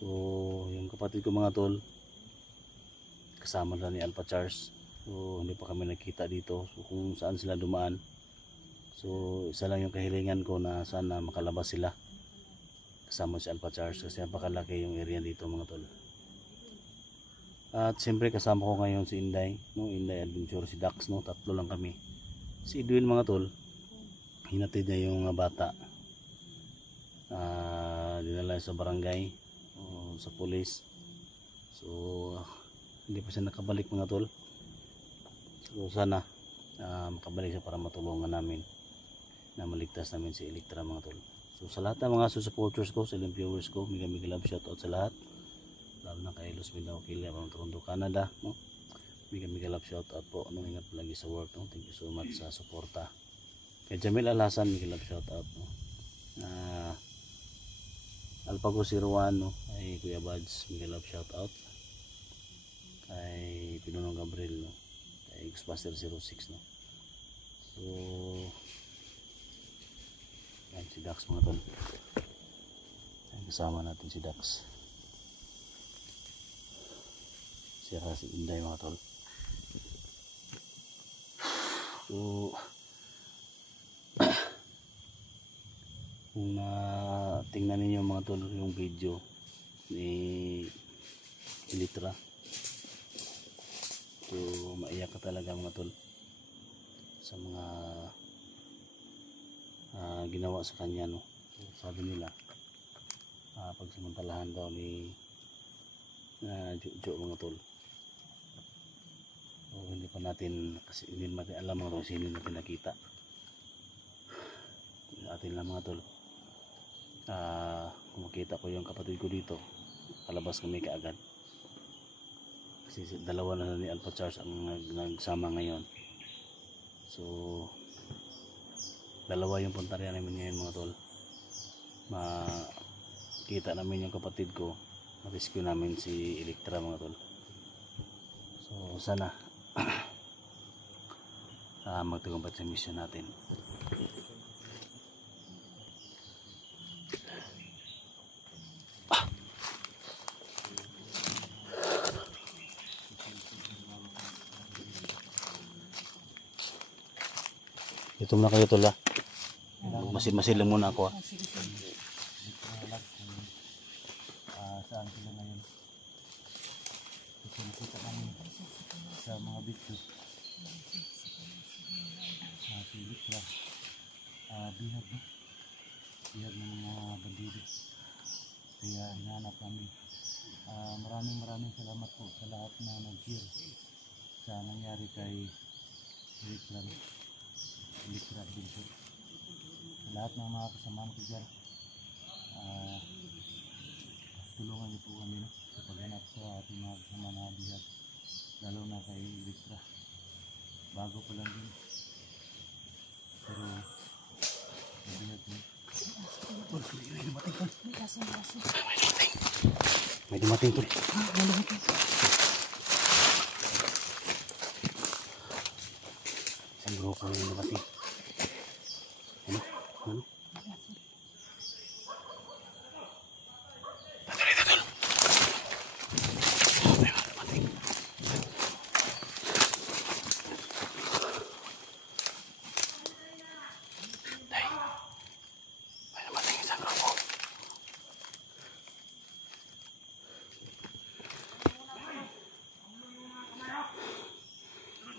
So yung kapatid ko mga tol, kasama na ni Alpha Charles. So hindi pa kami nakita dito, so kung saan sila dumaan. So isa lang yung kahilingan ko na sana makalabas sila kasama si Alpha Charles, kasi napakalaki yung area dito mga tol. At siyempre kasama ko ngayon si Inday, no? Inday Adventure, si Dax, no? Tatlo lang kami. Si Edwin mga tol, hinatid niya yung bata, dinala sa barangay, sa pulis. So hindi pa siya nakabalik mga tol. So sana makabalik siya para matulungan namin na maligtas namin si Elektra mga tol. So sa lahat ng mga supporters ko, sa viewers ko, mega love shoutout sa lahat, lalo na kay Los Mindanao Kilia from Toronto, Canada, no? Mega love shoutout po, no? Ingat lagi sa work, no? Thank you so much sa suporta. Kay Jamil Alasan, mega love shoutout, no? Alpago 01, no? Kay Kuya Buds, mega love shoutout. Kay Pinunong Gabriel, no? Kay Xbuster 06, no? So yan si Dax mga tol. Yan, kasama natin si Dax. Siya si Inday mga tol. So kung tingnan ninyo mga tol yung video ni Elektra, so maiyak ka talaga mga tol sa mga ginawa sa kanya, no? So, sabi nila pagsamantalahan daw ni Jojo mga tol. So, hindi pa natin, kasi hindi natin alam mga tol sino natin nakita. Atin lang mga tol, kung makita ko yung kapatid ko dito, palabas kami kaagad, kasi dalawa na ni Alpha Charles ang nagsama ngayon. So dalawa yung puntarya namin ngayon mga tol. Makita namin yung kapatid ko, ma-rescue namin si Elektra mga tol. So sana magtagumpay sa mission natin. Ito muna kayo tol, masin lang muna ako. Saan sila ngayon? Nakita namin sa mga video si Elektra, bihag, no? Bihag ng mga bandido, kaya hinahanap namin. Maraming salamat po sa lahat na nag-share sa nangyari kay Elektra Adventure. Sa lahat ng mga kasamahan ko dyan, tulungan niyo po kami, no? Sa paghanap sa ating mga kasama na bihag, lalo na kay Elektra. Bago pa lang din, pero bihag din. May dumating tol. Isang grupo may dumating. Ano?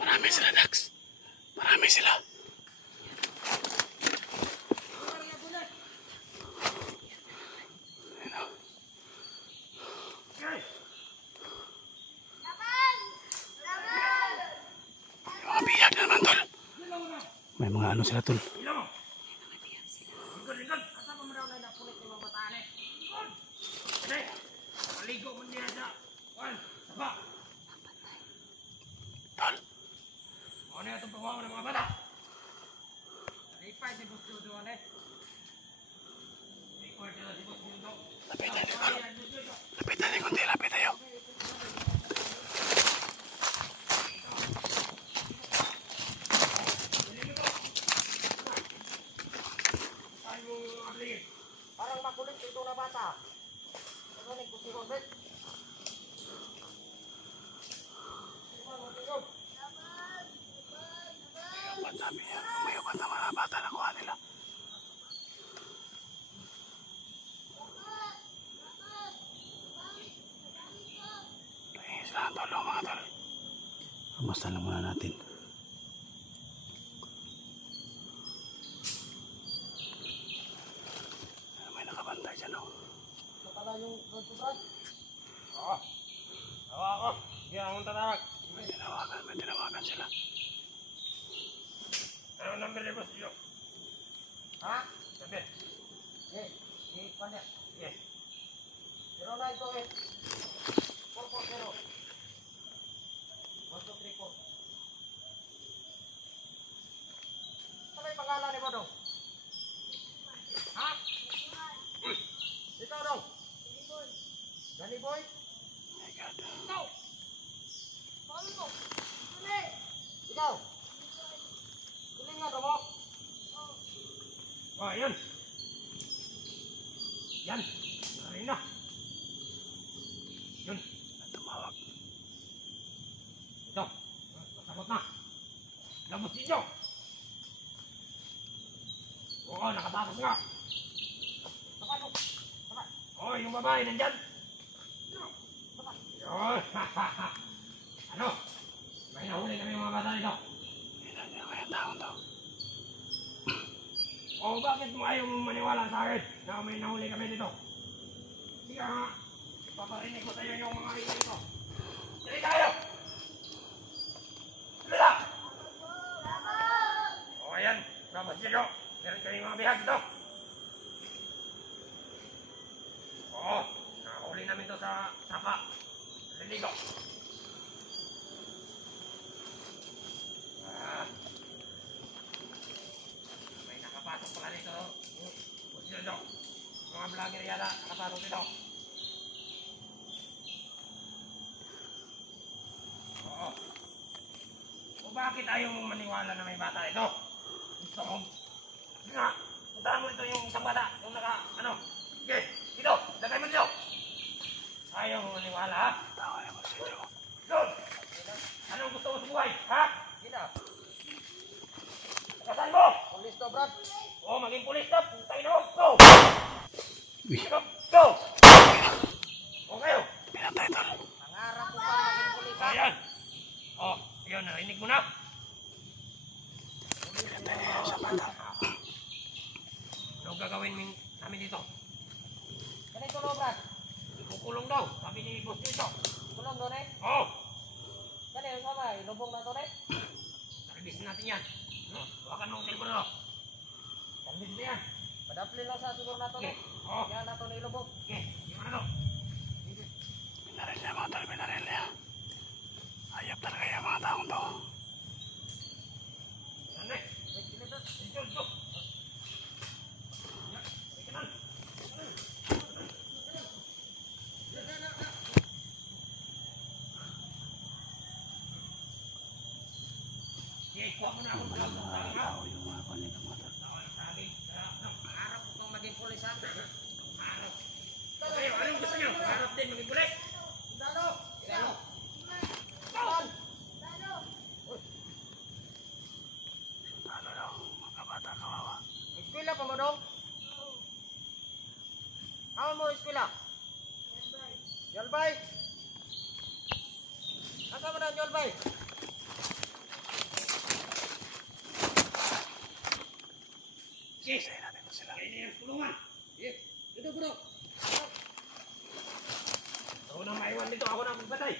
Marami sila, Dax. Marami sila. Mga bihag na naman, tol. May mga ano sila, tol. Ano yung itong pangawa ng mga bata? Nalipay si Boss Judo, ano eh? Record nila si Boss Judo. Lapit tayo, tol. Lapit tayo, kunti. Lapit tayo. Parang makulit ito na bata. May upat na mga bata na kuha nila. Tingin sila ang tolo mga tol. Kamusta lang muna natin. May nakabantay dyan o. Tawa ako. Yan ang tatawag. May tinawagan sila. Ano number ni boss yun? Ha? Number? Eh, pandya. Yes. 0928 440 1234. Ano yung pangalan ni mo dong? Ha? Ikaw dong? Danny Boy? My God. Ikaw? Ikaw? Tulingan mo? Oh, yan. Yan. Narin na. Yun. Tumawag. Ito. Masakot na. Labos ninyo. Oo, nakatapos nga. Oh, yung babae nandyan. Yun. Ano? May nahuli kami mga bata nito. Ilan niya kaya taong to? Oh, bakit mo ayaw maniwala sa akin na may nahuli kami dito? Sige nga. Paparinig ko sa iyo yung mga ito dito. Dali tayo! Dali na! O, ayan. Labas niyo. Meron kayong mga bihag dito. Oo. Nakahuli namin to sa sapa. Liligo. May nakapasok pala dito. Huwag sila dito. Mga vlogger yata nakapasok dito. Oo. O bakit ayaw mong maniwala na may bata ito? Gusto mo? Sige nga. Puntahan mo ito yung isang bata. Yung ano. Sige. Dito. Lagay mo dito. Ayaw mong maniwala ha? Tawa na mo si Joe. Doon! Anong gusto mo sa buhay? Ha? Gina. Nakasan mo? Pulis to, Brad. Oo, maging pulis ka. Tayo na mo. Go! Uy, Go! Go! O kayo. pinatay tol. Pangarap ko pa maging pulis, ha? Ayan. O, yun. Narinig mo na. Pinatay nila sa bata. Ano gagawin namin dito? Ganito, no, Brad. Ikukulong daw. Sabi ni boss dito. Kulong doon, eh. Oo. Ganito, sama, ilubong na doon, eh. Service natin yan. No? Hawakan mo ang cellphone na. Service na yan. Padapli lang sa siguro na doon, eh. Oo. Kaya na doon ilubong. Okay. Di mo na to. Pinaril niya mga tol, pinaril niya. Ayap talaga yung mga taong to. Ano eh? Dito, dito. Yan. May kanan. Sige, kuha mo na ako. Yung mga tao, yung mga kanila mga tol. Pangarap ko pang maging pulis, ha? Okay, anong gusto nyo? Harap din maging pulis. Dano! Ikaw! Saan? Talo daw, mga bata kawawa. Eskwela pa mo, dong? Saan mo eskwela? Yolbay! Asa mo na, Yolbay? Sige, Isayin natin to sila. kayo na yung tulungan. Yes. Dito, bro. Ako na maiwan dito, ako na magbatay.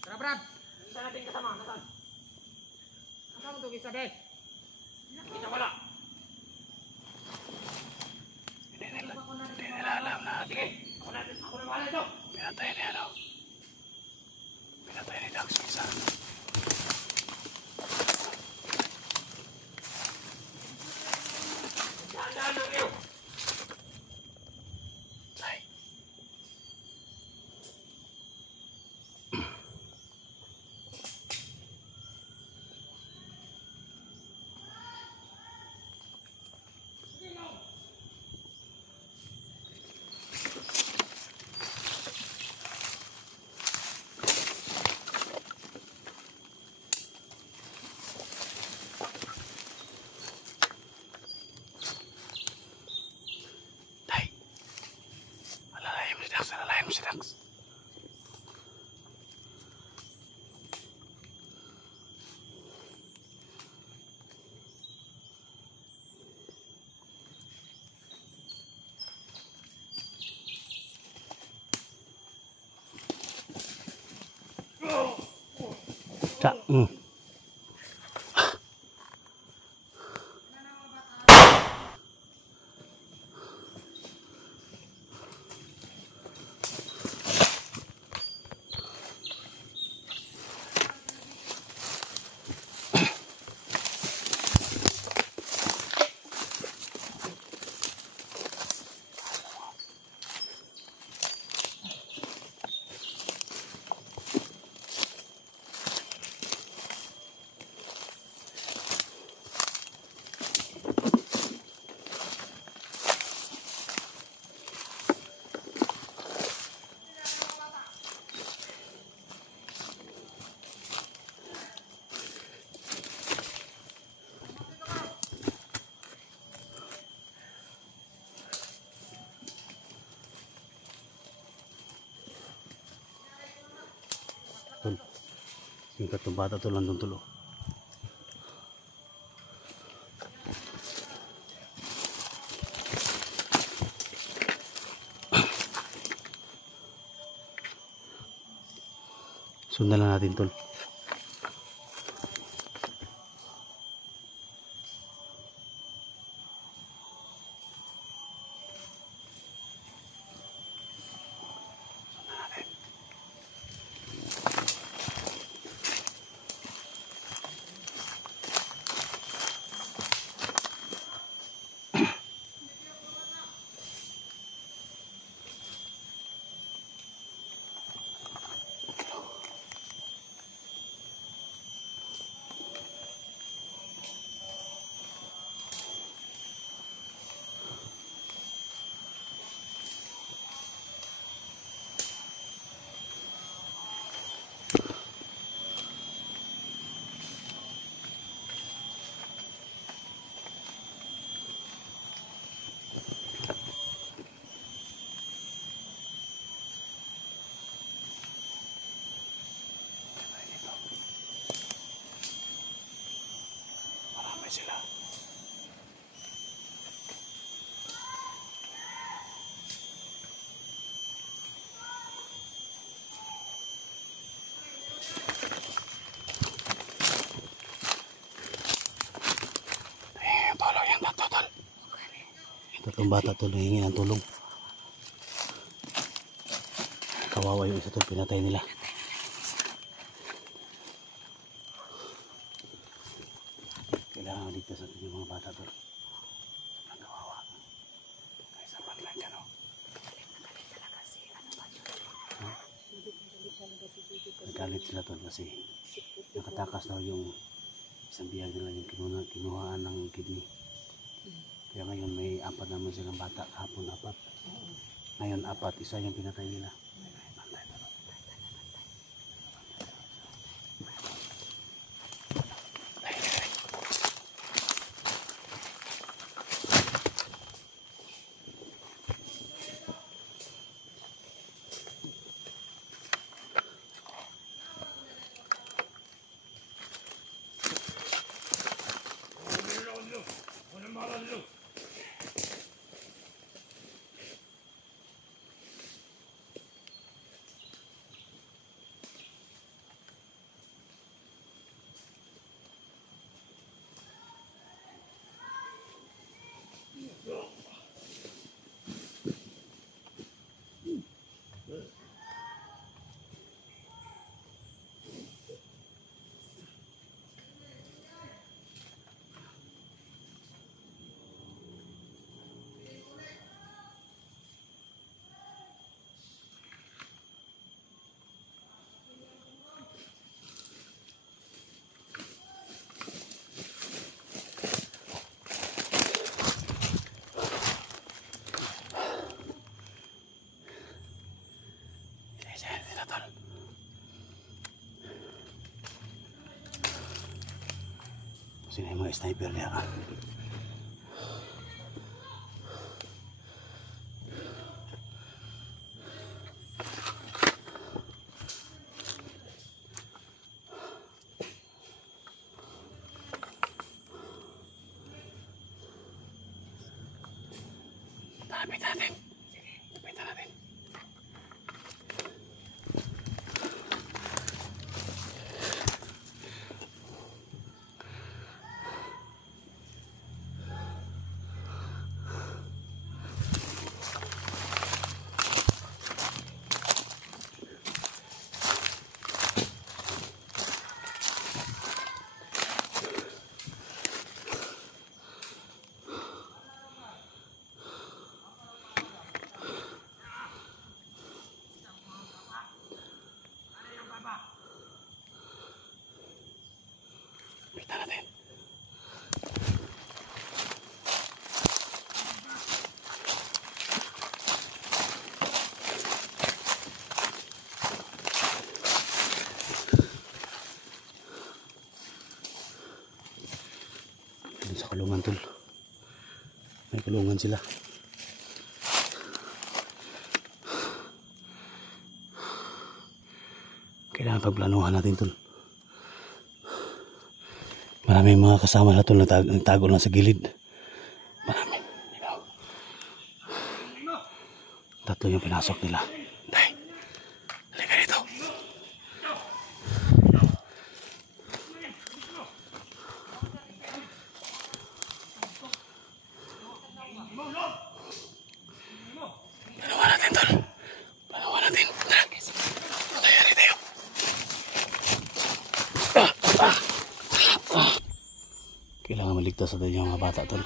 Tara, Brad. Isa natin kasama, nasaan? Asa mo ito isa, Dek? Kita wala. Hindi nila alam na Sige, ako na wala ito. pinatay ni ano. Pinatay ni Dax isa. Dahan-dahan lang kayo. Ay, Relax. Cak. Tol, yung tatlong bata tol nandun tulo. Sundan lang natin tol. Marami sila. Tulong yan tol. Yung tatlong bata tol hingi ng tulong. Kawawa yung isa tol, pinatay nila. Kailangan ligtas natin yung mga bata tol. Sobrang kawawa. Ay, sapat lang dyan, oh. Nagalit sila tol kasi nakatakas daw yung isang biyag nila yung kinuhaan ng kidney. Kaya ngayon may apat naman silang bata. Hapon apat. Ngayon apat. Isa yung pinatay nila. Sino yung mga sniper niya? Lapitan natin. Lapitan natin. Lapitan natin. Doon sa kulungan tol. May kulungan sila. Kailangan pagplanuhan natin tol. Maraming mga kasama na tol nagtago lang sa gilid. Marami. Tatlo yung pinasok nila. Tay, halika dito. Planuhan natin tol. Planuhan natin. Tara. Tayari tayo. Kailangan maligtas natin yung mga bata tol.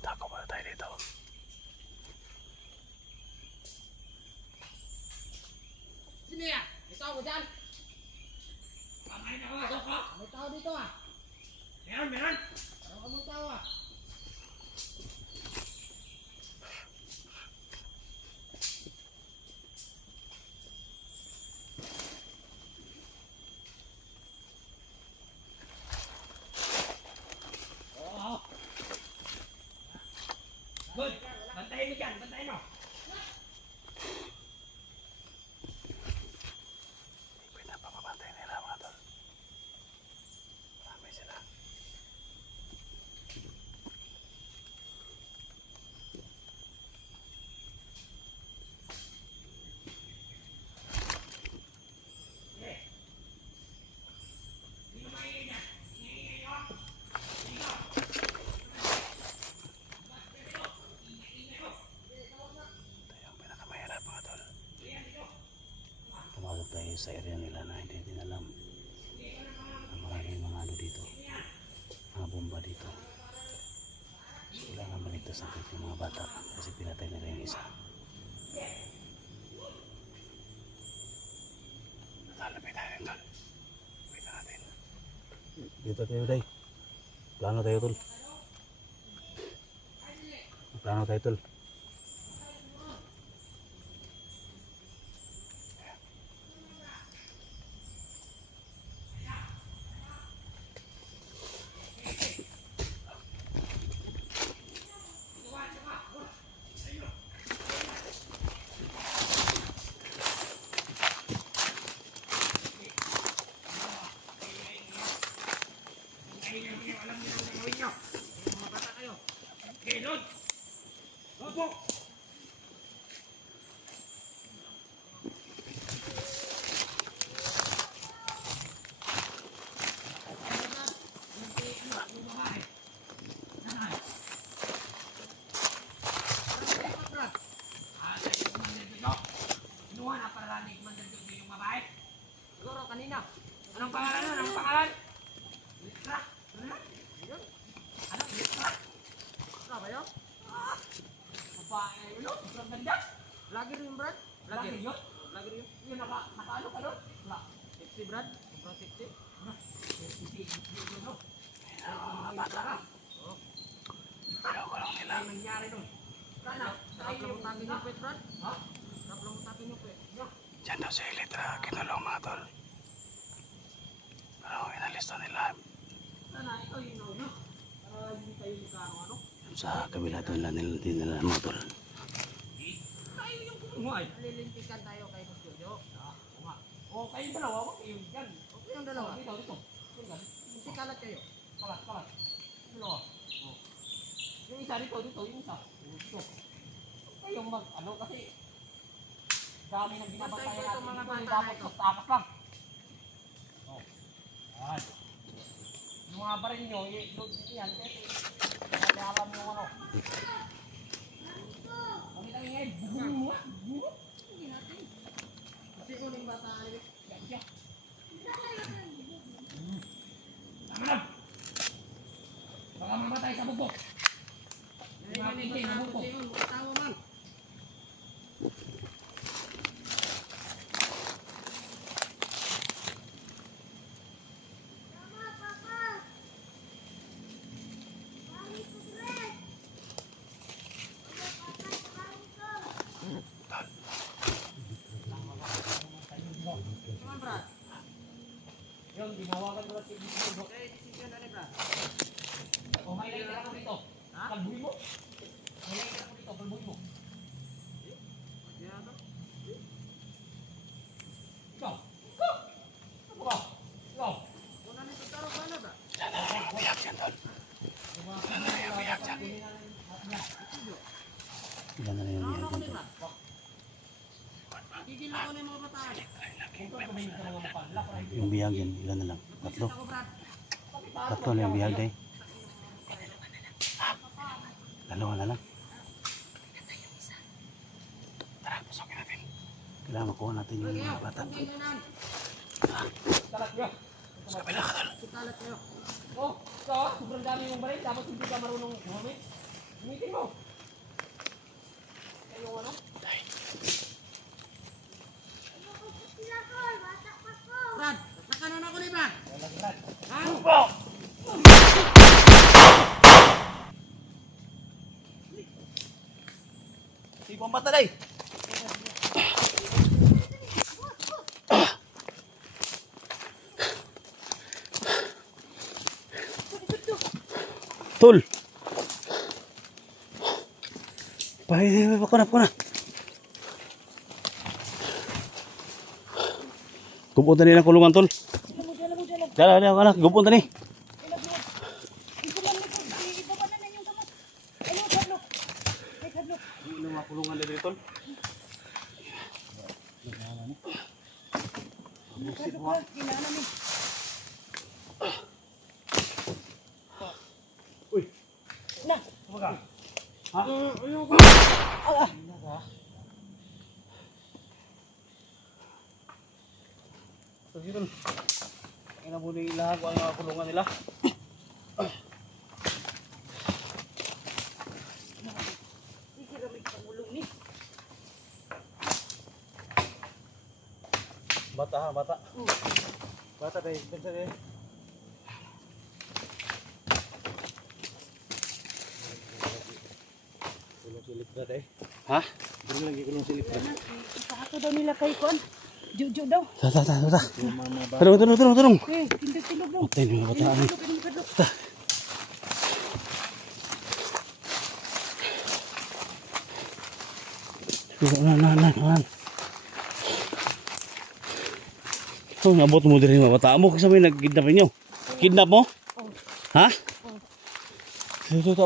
Tako pala tayo dito. Sino yan? May tao mo dyan? May tao dito ah. Meron. Ano ka mong tao ah? Good. Bantayin mo dyan. Bantayin mo. Pinapapabantay nila mga tol. Marami sila. Ito yung pinakamahirap mga tol. Pumasok tayo sa area nila na hindi natin alam. Maraming mga ano dito. Mga bomba dito. So, kailangan maligtas natin yung mga bata kasi pinatay nila yung isa. Lapit natin tol. Lapitan natin. Dito tayo day. Plano tayo tol. Plano tayo tol. Alam niyo ang gagawin niyo. Mga bata kayo. Okay, Lord. Opo. Kinuha na para lang yung babae. Siguro kanina. Anong pangalan nun? Anong pangalan? Litra? Ano? Ano? Litra? Ano ba yun? Babae yun, no? Sobrang ganda. Lagi rin Brad? Lagi yun. Lagi rin. Yun, nakaano ka doon? Wala. Sexy Brad? Sobrang sexy. Ayoko lang nila. Ano nangyari doon? Sana, Sarap lang ang takin yung pet Brad. Ha? Sarap lang ang takin yung pet. Diyan daw si Litra kinulong mga tol. Pero inalis na nila. Sana, ito yung no? Para hindi kayo ano? Sa kabila doon lang nila din nila mga tol. Tayo yung kumuhay. Lilintikan tayo kay Boss Jojo. O kayong dalawa, wag kayo dyan. Okay yung dalawa. Dito, dito. Dito. Kasi kalat kayo. Kalat, kalat. Dalawa. O. Yung isa dito, dito, yung isa. Dito. Kayong mag, ano, kasi dami ng binabantayan Bantay ko natin. itong mga Dito, bata dapat na ito. sa takas lang. O. Yan. Yung mga baril nyo, yan, kasi hindi alam yung ano. Bakit ang ingay? Bugunin mo ah. Bugunin. Hindi natin. Kasi uling bata ay. Yan siya. Tama na. Baka mamatay sa bubok. Ay, mali bata ako sa iyo. Tawa man. Come on, Brad. Yung ginawagan ko lang si bubok. Okay, decision na ni Brad. O may lighter ako dito. Ha? Kalbuhin mo. May lighter ako dito. Kalbuhin mo. Kaya to. Ikaw. Ikaw. Ano ba? Ikaw. Una nito taro paano ba? Ilan na yung Ano bihag ko ni yan, tol? Brad? Tigil ako ni mga bata. Kung tumingin ka mga mapalak. Yung bihag yan, ilan na lang? Tatlo. Ako, Brad. Tatlo na yung bihag day. Dalawa na lang. Tara, pasokin natin. Kailangan makuha natin yung mga bata. Kalat niya. Sa kabila ka, tol. Kalat kayo. Oh, ikaw ah. Sobrang dami yung baril. Dapat hindi ka marunong gumamit. Gamitin mo. Kaya yung ano? Brad, nakanan ako ni Brad. Ha? Sige, pambata day. Tol. Pako na. Gupon tani ng kulungan, tol. Dala, gupon tani. Ano mga kulungan dito, tol? Uy. Na. Kumaka. Ha? Sige, tol. Kaya na po ilahag ang mga kulungan nila. Bata. Bata deh, bentar deh. Kulong silip na deh. Hah? Beri lagi kulong silip na. Ipahato daw nila kay Kuan. Juju daw. Ta. Turun. Eh, tindog daw. Patay na mga bata. Ta. Nan. Oh, nabot mo din mga bata mo kasi may nag-kidnap ninyo. Kidnap mo? Ha? Ito.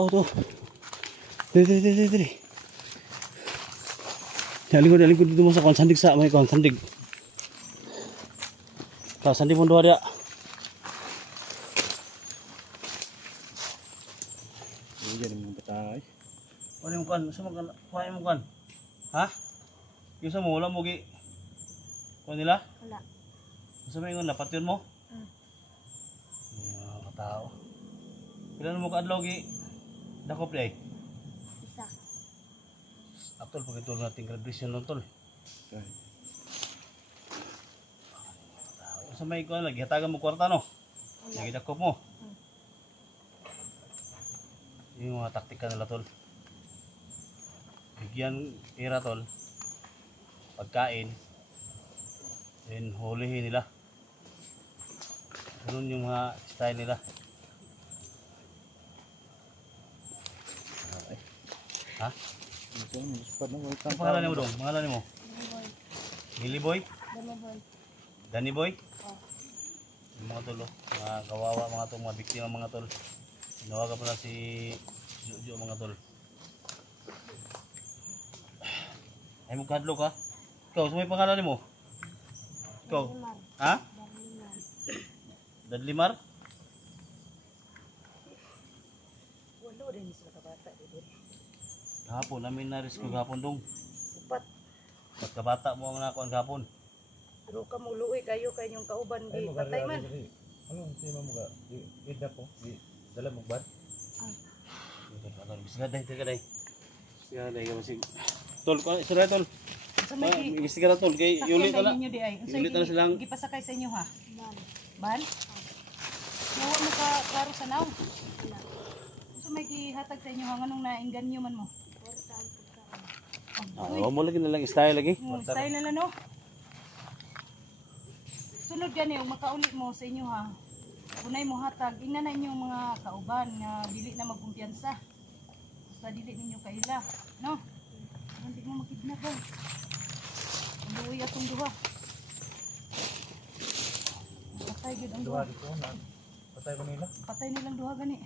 Dito. Daling ko dito mo sa kuan sandig sa may kuan sandig. Ka sandig mo duha dia. Jadi mga bata. Ano mo kuan? Sa mga kuan mo kuan? Ha? Yung sa mo wala mo gi. Kuan nila? Wala. Sa may ngon napat yun mo? Mga tao. Kailan mo ka adlaw gi? Dako play. Isa. Atol pag ito nating graduation nun tol. Sa may kuan lagi hatagan mo kwarta no? Lagi dakop mo. Yung mga taktika nila tol. Bigyan ira tol. Pagkain. Then hulihin nila. Ganun yung mga style nila. Ha? Ito, spot na Ano pangalan mo dong? Pangalan mo? Dalaboy. Billy Boy? Dalaboy. Danny Boy? Oh. Yung mga tol, oh. Mga kawawa mga tol, mga biktima mga tol. Tinawagan pala si Jojo mga tol. Ay mo kadlo ka? Ikaw, sa may pangalan mo? Ikaw? Limar. Ha? Limar. Dadlimar? Walo din sila kabata dito. Kahapon, namin na-risk ko kahapon dong. Upat. Pagkabata mo ang nakuha kahapon. Pero kamuluoy kayo kanyong kauban di patay man. Ano ang tema mo ka? Ida po. Dala mo ba? Bisga day, teka day. Bisga day, kasi... Tol, sila tol. Sa may gi Bisga na tol, kay Yuli sakyan pala. ninyo di ay. Yuli na silang... Gipasakay sa inyo ha. Ban. Nawa mo ka klaro sa naw. So may gihatag sa inyo hang anong naingganyo man mo. Ah, mo lagi na lang style lagi. Style na lang no. Sunod gani og makauli mo sa inyo ha. Unay mo hatag ingna na inyong mga kauban nga dili na magkumpiyansa. Basta dili ninyo kaila, no? Hindi mo makidnap ba? Luwi atong duha. Patay gid ang duha. Dito na. Patay ba nila? Patay nilang duha gani.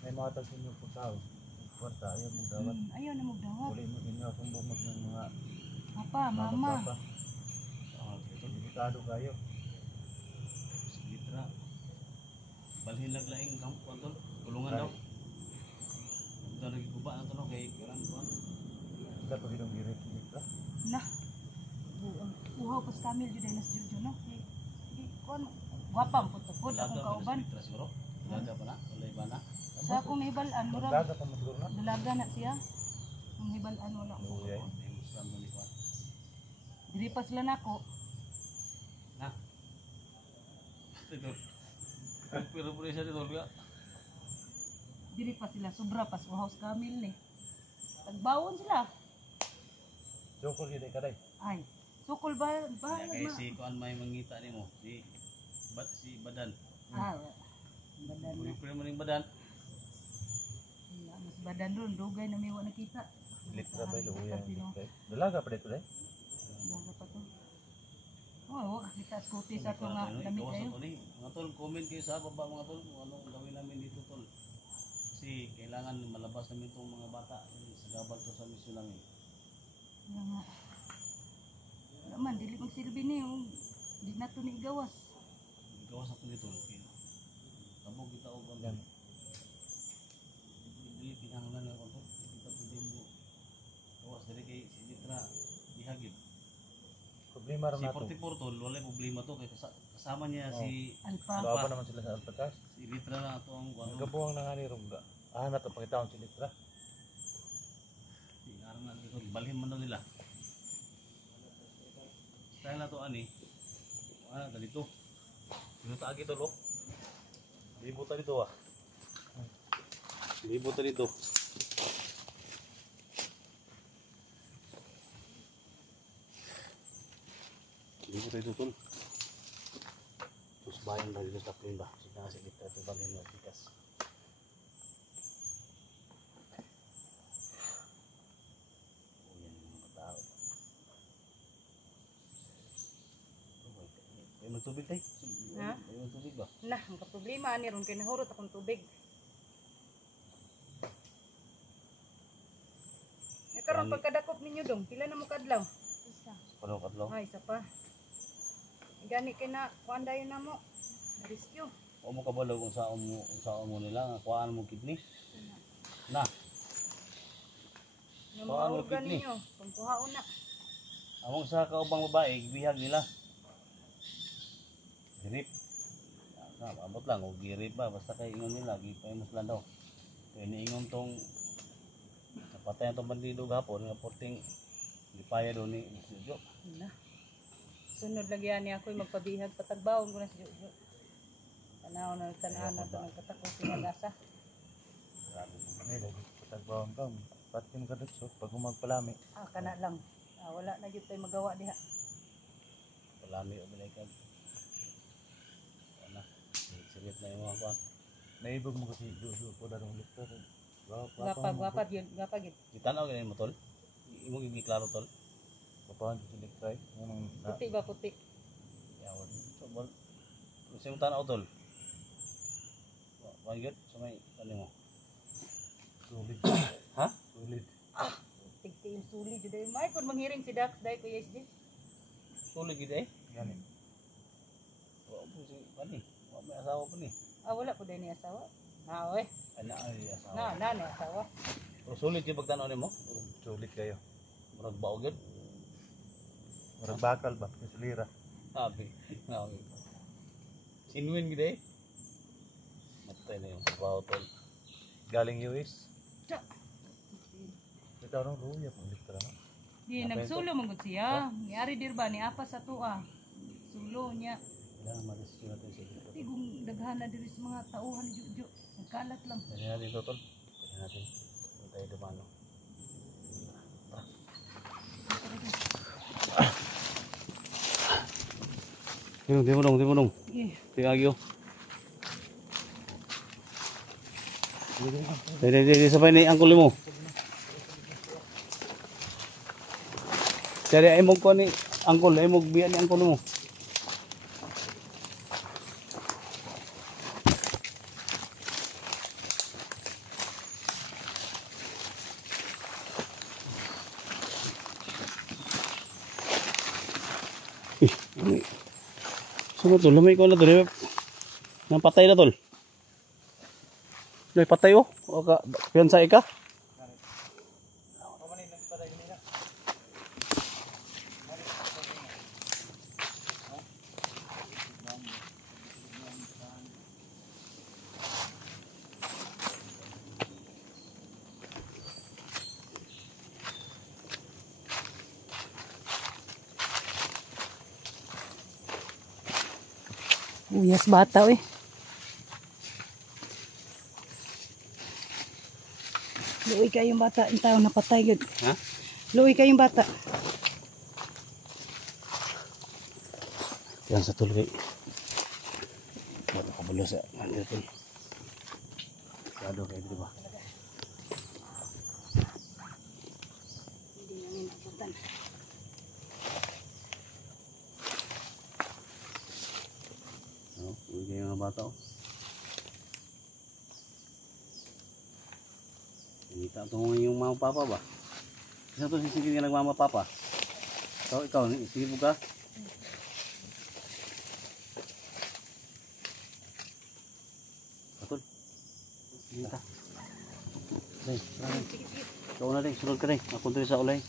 May mga tag inyo po tao. Kwarta, ayaw mo dawat. Ayaw na magdawat. Uli mo inyo akong bumag ng mga Papa, mama. papa. Delikado kayo. Litra. Balhin lang laing kampo tol. Tulungan daw. Ito lagi guba na tol kay kurang kuan. Ika pa ginong girit-girit. Na. Uhaw pas kamil jud ay nas Jojo no. Di kon gwapang puto pod akong kauban. Litra siguro. Laga pa na, walay ba na. Sa akong hibalan murag Daga pa magduro na. dalaga na siya. Ang hibalan wala ko. Uyay. May musram mo ni kuan. Diri pa sila nako. Na. Ito. Pero puro siya dito ka. Diri pa sila sobra pas uhaw sa kamil ni. Tagbawon sila. Jokol yun ka day. Ay, sukol ba Kay ma. si kuan may mangita nimo. Si Badan. Ah, badan na. Puri mo ning Badan. Mas badan ron, dugay na may wala nakita. Litra ba ilo uyay. Sino? Dalaga pa dito day. Dalaga pa to. Oh, kita skuti sa to nga lamig Ikaw kayo. sa ni. Mga tol, comment kayo sa baba mga tol kung anong gawin namin dito tol. Kasi kailangan malabas namin itong mga bata sa gabal to sa misyon namin. Nga nga. Wala man, dili magsilbi ni yung di na to ni igawas. Ikaw sa dito. Tabog kita og Yan. dili pinahanglan nga konto. Kita pwede mo gawas diri kay si Litra ihagid. Problema rin Si nato. 44 tol, wala problema to kay kasama niya si Alpa. Baba naman sila sa Alpacas. Litra na ato ang Ang ano. gabuhang na nga ni Rungga. Na ito pakitaon si Litra. Si aram na dito, balhin man daw nila. Dahil na to ani. Ano dito? Dito ta agi tol oh. Libo ta dito ah. Libo ta dito. Libo ta dito tol. Terus bayan ba dito sa plane ba? Sige si Litra to balhin na tikas. Ay magtubig tay. Ha? Ay magtubig ba? Nah, ang problema ani ron kay nahurot akong tubig. Ya karon pagkadakop ninyo dong, pila na mo kadlaw? Isa. Palo kadlaw. Ay, isa pa. Gani kay na kuan dayon na mo. Rescue. O mo kabalo kung saan mo nila nga kuhaan mo kidney. Na, Yung Kuhaan mga mo organ kidney. ninyo, kung kuhaon na. among sa kaubang babae gibihag nila. Girip. Abot lang o girip ba basta kay ingon nila gipaimus lang daw. Kay niingon tong napatay tong bandido gahapon nga porting gipaya daw ni Jojo. Na. Sunod lagi ani ako'y magpabihag patagbawon ko na si Jojo. Tanaw na ito ng katako sinagasa. Grabe. Ay, lagi patagbawang ka. Pati mo kadutso. Pag umagpalami. Ah, kana lang. Ah, wala na gyud tay magawa diha. Palami o bilay kag. Ana. Sigit na yung mga kuan. Naibog mo kasi Jojo po darong Litra. Gwapa yun, gwapa yun. Gitanaw gani mo tol. Imo gi klaro tol. Papahan sa silik try. Anong na? Puti ba puti? Yawan. So bol. Kasi mo tanaw tol. Wa gyud sa may kanimo. Sulit. Ha? Sulit. Tigti yung suli jud ay may kun manghiring si Dax dai Kuya SD. Sulit gid eh. Gani. Wa po si pani. Wa may asawa po ni. Ah wala po dai ni asawa. Na oy. Ana ay asawa. Na ni asawa. Pero sulit yung pagtanaw nimo. Sulit kayo. Murag bao gyud. Murag bakal ba? Kasulira. Sabi. Sinuin gid eh. Matay na yung trabaho tol. Galing US. Tsa. Ito nung luya pang litra na. Di nagsulo man gud siya. Niari dir ba ni apa sa tuwa. Sulo niya. Kailangan ma-rescue natin si Dito. Di kung daghan na diri sa mga tauhan ni Jujo. Nagkalat lang. Kaya natin ito tol. Kaya natin. Huwag tayo dumano. Di mo dong. Sige. Tingagyo. Di sabay ni angkol mo. Dari ay mong ko ni angkol, ay mong biyan ni angkol mo. Sino to? Lamay ko na to. Nang patay na tol. May patay oh. O ka, piyansay ka? Uyas bata eh. Luoy kayong bata, yung tao napatay gud. Ha? Luoy kayong bata. Yan sa tol kay. Bato ka bulo sa mandir tol. Kado kayo di ba? Hindi namin nabutan. No, uwi kayo mga bata oh. Kita tunggu yung mama papa ba? Kasi ito sisigil ka nagmama papa. So ikaw, sige mo ka? Katol. Sige ka. Day, sarang. Ikaw na day, sunod ka day. Ako doon sa ulay.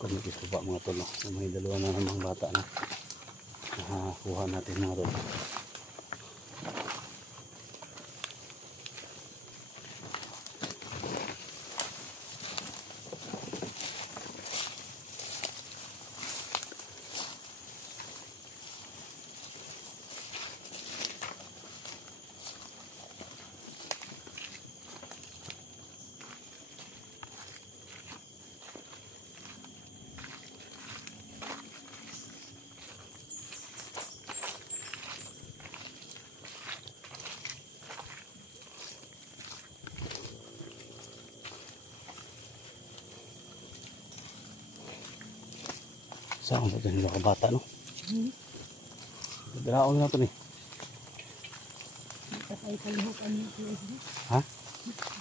Kumikis ko pa mga tol. May dalawa na namang bata na. Nakakuha natin mga tol. Saan ba ito nila kabata no? Dalaon na ito ni. Patay kalihok ano yung Ha?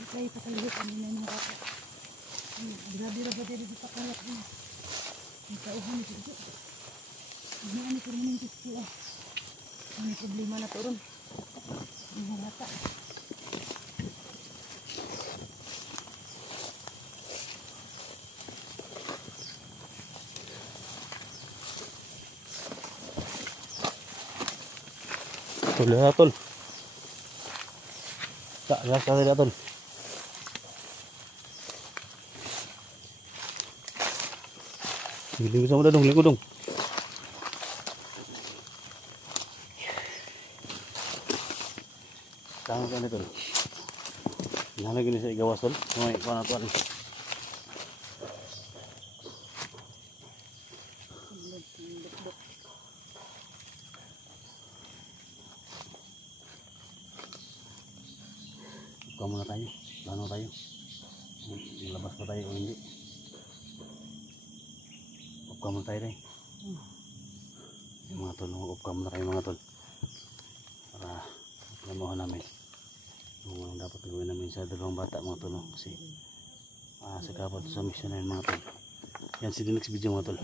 patay kalihok ano na mga bata. Grabe ba dito sa kalat mo? Ang tauhan ni Jujo. Ano ko rin yung gusto ah. Ano problema na to ron? Ang mga bata. Tol na tol. Gas ka na tol. Lingkod sama dong, lingkod dong. Tama ka na tol. Nalagyan ni sa igawas tol. May kuha na to. Off muna tayo. Plano tayo. Labas pa tayo o hindi. Off muna tayo rin. Mga tol, off muna kayo mga tol. Para planuhan namin. Kung anong dapat gawin namin sa dalawang bata mga tol. Kasi sa kapat sa mission na yun mga tol. Yan, see you next video mga tol.